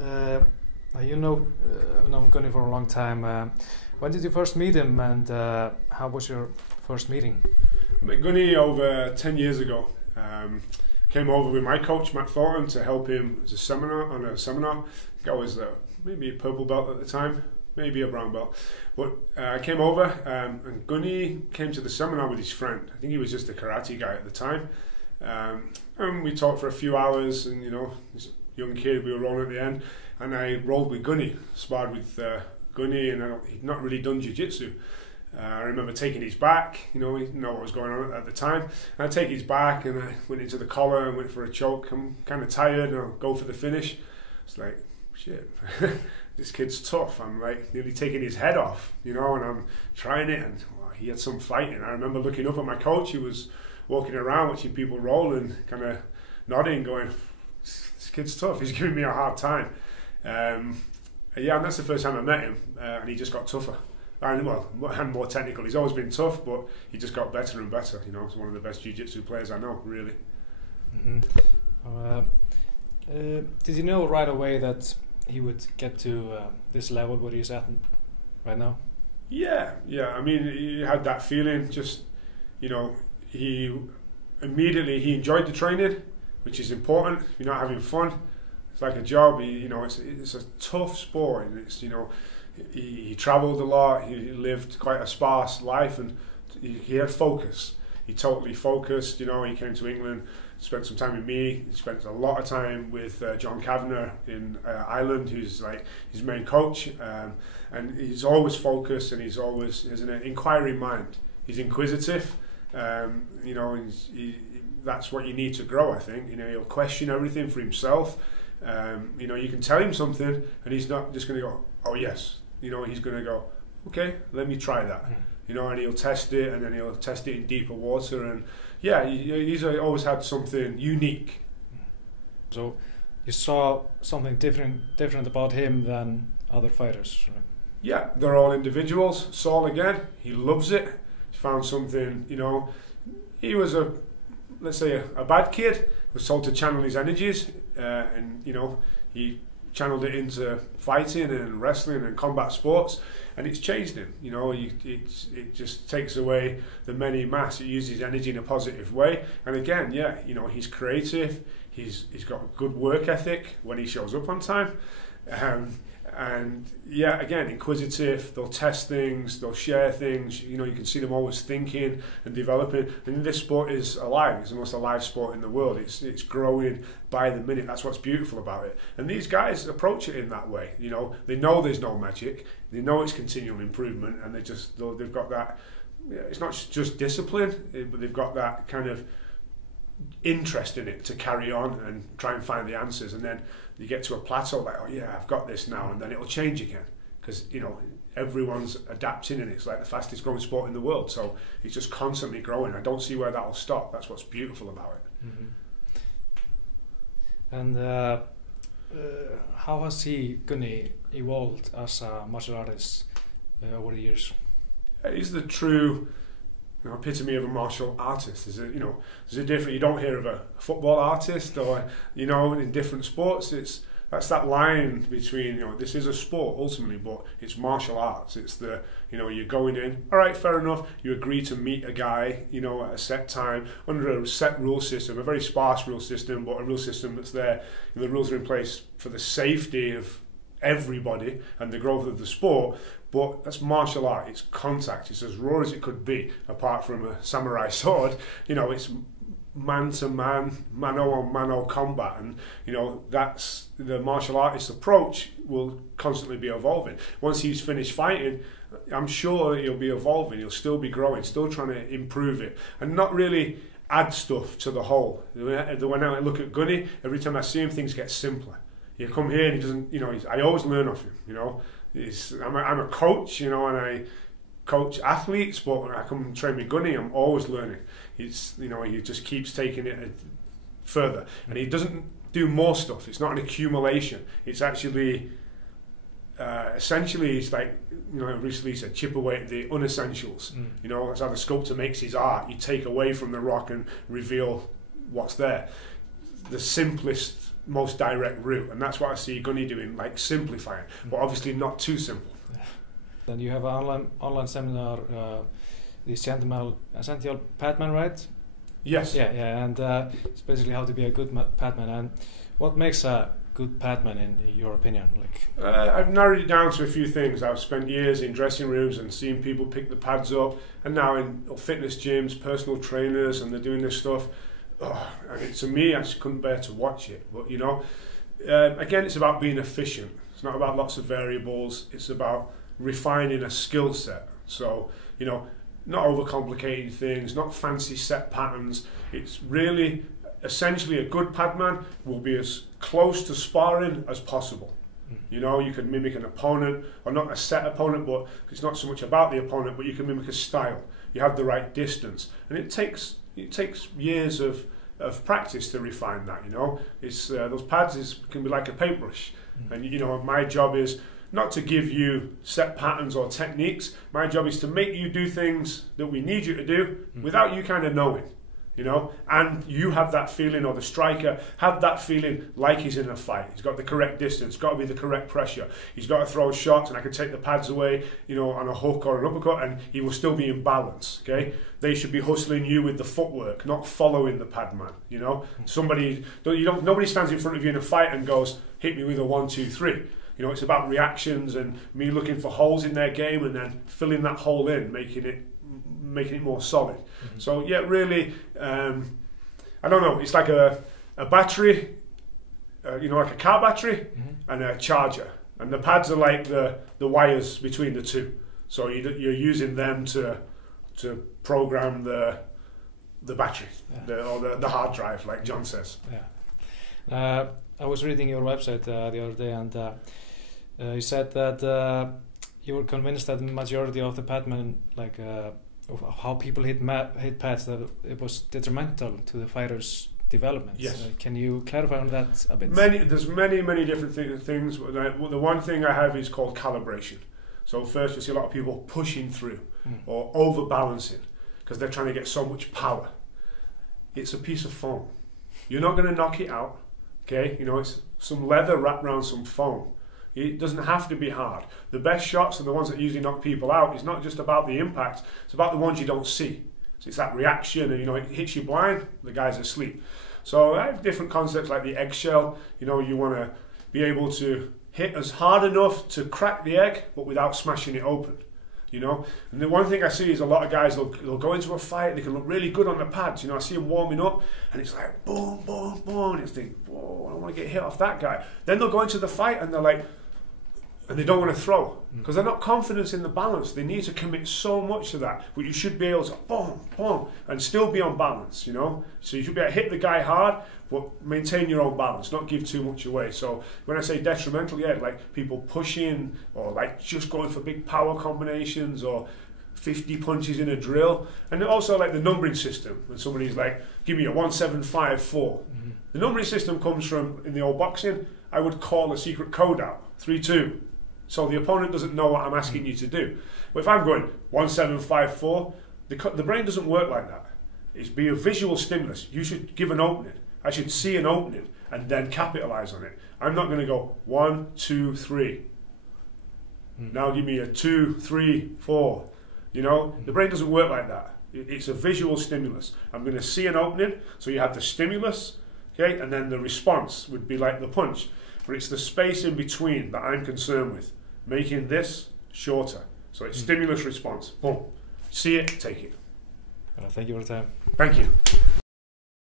You know, I've known Gunny for a long time. When did you first meet him, and how was your first meeting? I met Gunny over 10 years ago. Came over with my coach Matt Thornton to help him as a seminar. I think I was maybe a purple belt at the time, maybe a brown belt. But I came over and Gunny came to the seminar with his friend. I think he was just a karate guy at the time. And we talked for a few hours, and this young kid, we were rolling at the end, and I rolled with Gunny, sparred with Gunny, and he'd not really done jiu-jitsu. I remember taking his back, he didn't know what was going on at the time. And I take his back and I went into the collar and went for a choke. I'm kind of tired and I'll go for the finish. It's like, shit, this kid's tough. I'm like nearly taking his head off, and I'm trying it, and he had some fighting. I remember looking up at my coach, who was walking around watching people roll and kind of nodding, going, this kid's tough, he's giving me a hard time. And that's the first time I met him, and he just got tougher. And more technical. He's always been tough, but he just got better and better. He's one of the best jiu-jitsu players I know, really. Did you know right away that he would get to this level where he's at right now? Yeah. I mean, he had that feeling. Just, he enjoyed the training, which is important. If you're not having fun, it's like a job. It's a tough sport, and it's He travelled a lot, he lived quite a sparse life, and he had focus. He totally focused, he came to England, spent some time with me, he spent a lot of time with John Kavanagh in Ireland, who's like his main coach, and he's always focused, and he has an inquiring mind. He's inquisitive, that's what you need to grow, I think. He'll question everything for himself. You can tell him something and he's not just going to go, oh yes. He's going to go, okay, let me try that. And he'll test it, and then he'll test it in deeper water. And he's always had something unique. So you saw something different about him than other fighters, right? Yeah, they're all individuals. Saul, again, he loves it. He found something, he was let's say a bad kid, was told to channel his energies, and he channeled it into fighting and wrestling and combat sports, and it's changed him. It just takes away the many mass. It uses energy in a positive way, and again, he's creative. He's got a good work ethic when he shows up on time, and again, inquisitive. They'll test things, they'll share things. You can see them always thinking and developing. And this sport is alive. It's the most alive sport in the world. It's growing by the minute. That's what's beautiful about it. And these guys approach it in that way. They know there's no magic. They know it's continual improvement, and they've got that. It's not just discipline, but they've got that kind of interest in it to carry on and try and find the answers. And then you get to a plateau like, oh yeah, I've got this now, and then it'll change again, because everyone's adapting, and it's like the fastest growing sport in the world, so it's just constantly growing. I don't see where that'll stop. That's what's beautiful about it. And how has Gunny evolved as a martial artist over the years? He's the true epitome of a martial artist. There's a different. You don't hear of a football artist, or in different sports. That's that line between this is a sport ultimately, but it's martial arts. It's you're going in. All right, fair enough. You agree to meet a guy at a set time under a set rule system, a very sparse rule system, but a rule system that's there. The rules are in place for the safety of everybody and the growth of the sport. But that's martial art. It's contact. It's as raw as it could be, apart from a samurai sword. It's man to man, mano on mano combat, and that's the martial artist's approach. Will constantly be evolving. Once he's finished fighting, I'm sure that he'll be evolving. He'll still be growing, still trying to improve it, and not really add stuff to the whole. When I look at Gunny, every time I see him, things get simpler. You come here and he doesn't. I always learn off him. I'm a coach, and I coach athletes, but when I come and train with Gunny, I'm always learning. He just keeps taking it further, and he doesn't do more stuff. It's not an accumulation. It's actually essentially, it's like recently said, chip away at the unessentials. That's how the sculptor makes his art. You take away from the rock and reveal what's there. The simplest most direct route, and that's what I see Gunny doing, like simplifying, but obviously not too simple. Then you have an online seminar, the Essential Padman, right? Yes. Yeah, and it's basically how to be a good padman. And what makes a good padman in your opinion? Like, I've narrowed it down to a few things. I've spent years in dressing rooms and seeing people pick the pads up, and now in fitness gyms, personal trainers, and they're doing this stuff. And to me, I just couldn't bear to watch it. But you know, again, it's about being efficient. It's not about lots of variables. It's about refining a skill set. So you know, not overcomplicating things, not fancy set patterns. It's really, essentially, a good padman will be as close to sparring as possible. You know, you can mimic an opponent, or not a set opponent, but it's not so much about the opponent, but you can mimic a style. You have the right distance, and it takes years of practice to refine that. You know, it's those pads can be like a paintbrush, and you know, my job is not to give you set patterns or techniques. My job is to make you do things that we need you to do without you kind of knowing, you know, and you have that feeling, or the striker have that feeling like he's in a fight. He's got the correct distance, got to be the correct pressure. He's got to throw shots, and I can take the pads away, you know, on a hook or an uppercut, and he will still be in balance, okay? They should be hustling you with the footwork, not following the padman, you know? Nobody stands in front of you in a fight and goes, hit me with a 1, 2, 3. You know, it's about reactions and me looking for holes in their game and then filling that hole in, making it more solid. So yeah, really, I don't know. It's like a battery, you know, like a car battery and a charger, and the pads are like the wires between the two. So you're using them to program the battery, or the hard drive, like John says. Yeah. I was reading your website the other day, and you said that you were convinced that the majority of the padmen, like of how people hit pads, that it was detrimental to the fighter's development. Yes. Can you clarify on that a bit? There's many different things. The one thing I have is called calibration. So first, you see a lot of people pushing through or overbalancing because they're trying to get so much power. It's a piece of foam. You're not going to knock it out. Okay, you know, it's some leather wrapped around some foam. It doesn't have to be hard. The best shots are the ones that usually knock people out. It's not just about the impact, it's about the ones you don't see. So it's that reaction, and you know, it hits you blind, the guy's asleep. So I have different concepts like the eggshell. You know, you want to be able to hit as hard enough to crack the egg, but without smashing it open. You know, and the one thing I see is a lot of guys, they'll go into a fight, they can look really good on the pads. You know, I see them warming up, and it's like boom, boom, boom, and you think, whoa, I don't want to get hit off that guy. Then they'll go into the fight, and they're like, and they don't want to throw because they're not confident in the balance. They need to commit so much to that, but you should be able to boom, boom, and still be on balance. You know, so you should be able to hit the guy hard, but maintain your own balance, not give too much away. So when I say detrimental, yeah, like people pushing or like just going for big power combinations or 50 punches in a drill, and also like the numbering system. When somebody's like, give me a 1, 7, 5, 4. The numbering system comes from, in the old boxing, I would call a secret code out, 3, 2. So the opponent doesn't know what I'm asking you to do. But if I'm going 1, 7, 5, 4, the brain doesn't work like that. It's be a visual stimulus. You should give an opening. I should see an opening and then capitalize on it. I'm not going to go 1, 2, 3. Now give me a 2, 3, 4. You know, the brain doesn't work like that. It's a visual stimulus. I'm going to see an opening. So you have the stimulus, okay, and then the response would be like the punch. But it's the space in between that I'm concerned with, making this shorter. So it's stimulus response. Boom. See it, take it. Thank you for the time. Thank you.